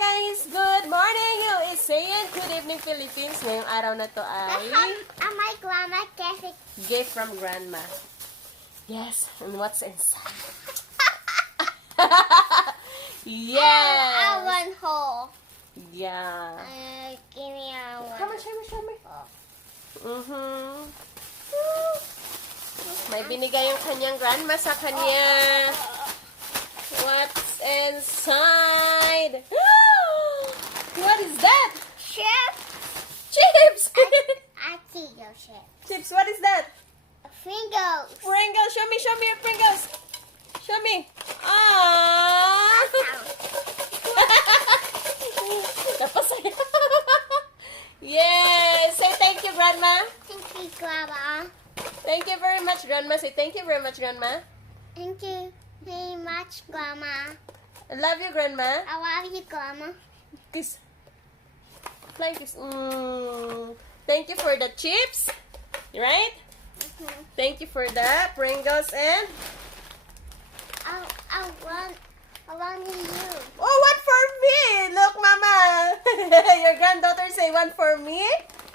guys! Good morning! You is saying good evening Philippines. Ngayong araw na to ay My grandma gave it. gift from grandma. Yes, and what's inside? Yes! I want whole. Yeah. Give me a one. Come on, show me. May binigay yung kanyang grandma sa kanya. What's inside? What is that? Chip. Chips! I see your chip. Chips, what is that? Fingers. Pringles, show me your Pringles. Show me. Aww. Napasaya. Yes. Say thank you, Grandma. Thank you, Grandma. Thank you very much, Grandma. Say thank you very much, Grandma. Thank you very much, Grandma. I love you, Grandma. I love you, Grandma. Kiss. Flying kiss. Thank you for the chips. Right? Thank you for the Pringles and... I want you. Oh, one for me! Look, Mama! Your granddaughter say one for me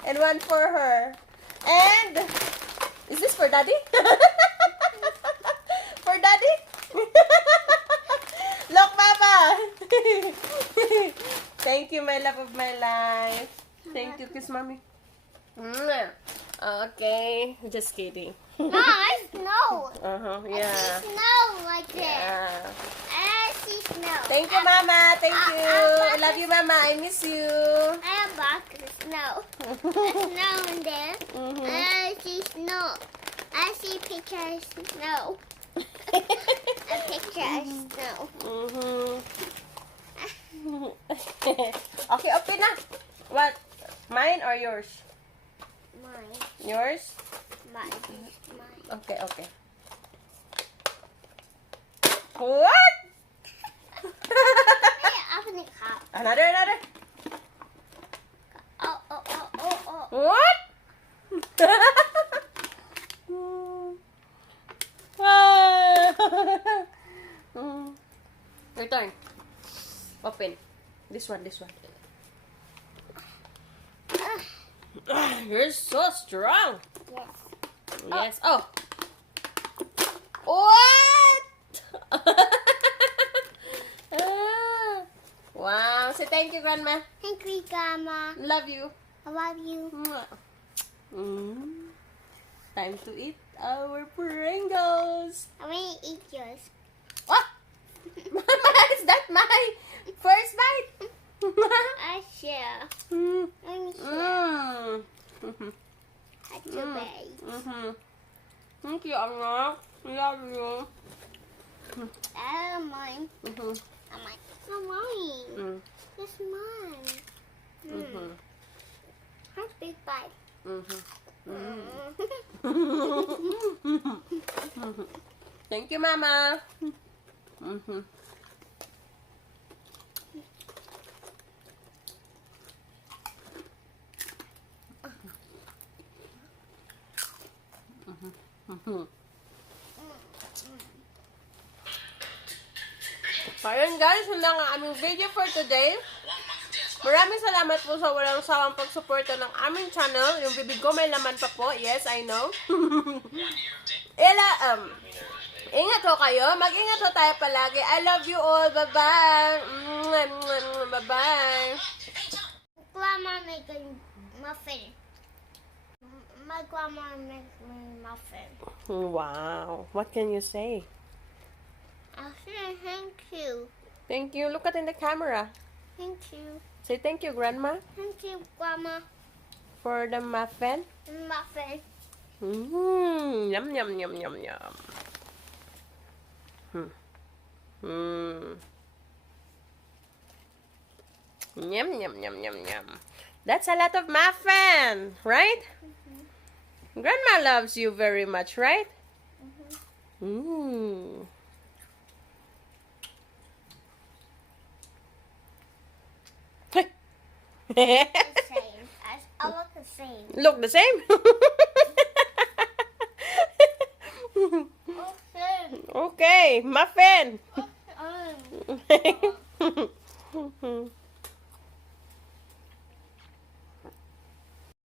and one for her. And... Is this for Daddy? For Daddy? Look, Mama! Thank you, my love of my life. Thank you, kiss Mommy. Okay, just kidding. No, I snow. Yeah. I see snow like this. Yeah. I see snow. Thank you, Mama. Thank you. I love you, Mama. I miss you. I have a bucket of snow. There's snow in there. I see snow. I see pictures of snow. A picture of snow. Okay, open na. What? Mine or yours? Mine. Yours? Mine. Okay. What? Hey, open the cup. Another. Oh. What? Return. Open. This one. You're so strong. Yes. Yes. Oh. What? Wow. Say thank you, Grandma. Thank you, Grandma. Love you. I love you. Time to eat our Pringles. I want to eat yours. What? Mama, is that my first bite? I share. Let me share. That's your bag. Thank you, Anak. Love you. Mine. I'm like, no, mine. It's mine. Have a big bite. Thank you, Mama. Ayun guys, yun lang ang aming video for today. Maraming salamat po sa walang sawang pagsuporta ng aming channel. Yung bibig ko may laman pa po. Yes, I know. Ingat ho kayo. Mag-ingat ho tayo palagi. I love you all. Bye-bye. Bye-bye. Grandma make a muffin. My grandma makes me muffin. Wow. What can you say? I say thank you. Thank you. Look at in the camera. Thank you. Say thank you, Grandma, Thank you, Grandma. for the muffin. Muffin. Yum, yum, yum, yum, yum. Yum, yum, yum, yum, yum. That's a lot of muffin, right? Grandma loves you very much, right? The same. I look the same. Look the same? Okay. Okay, muffin. Oh.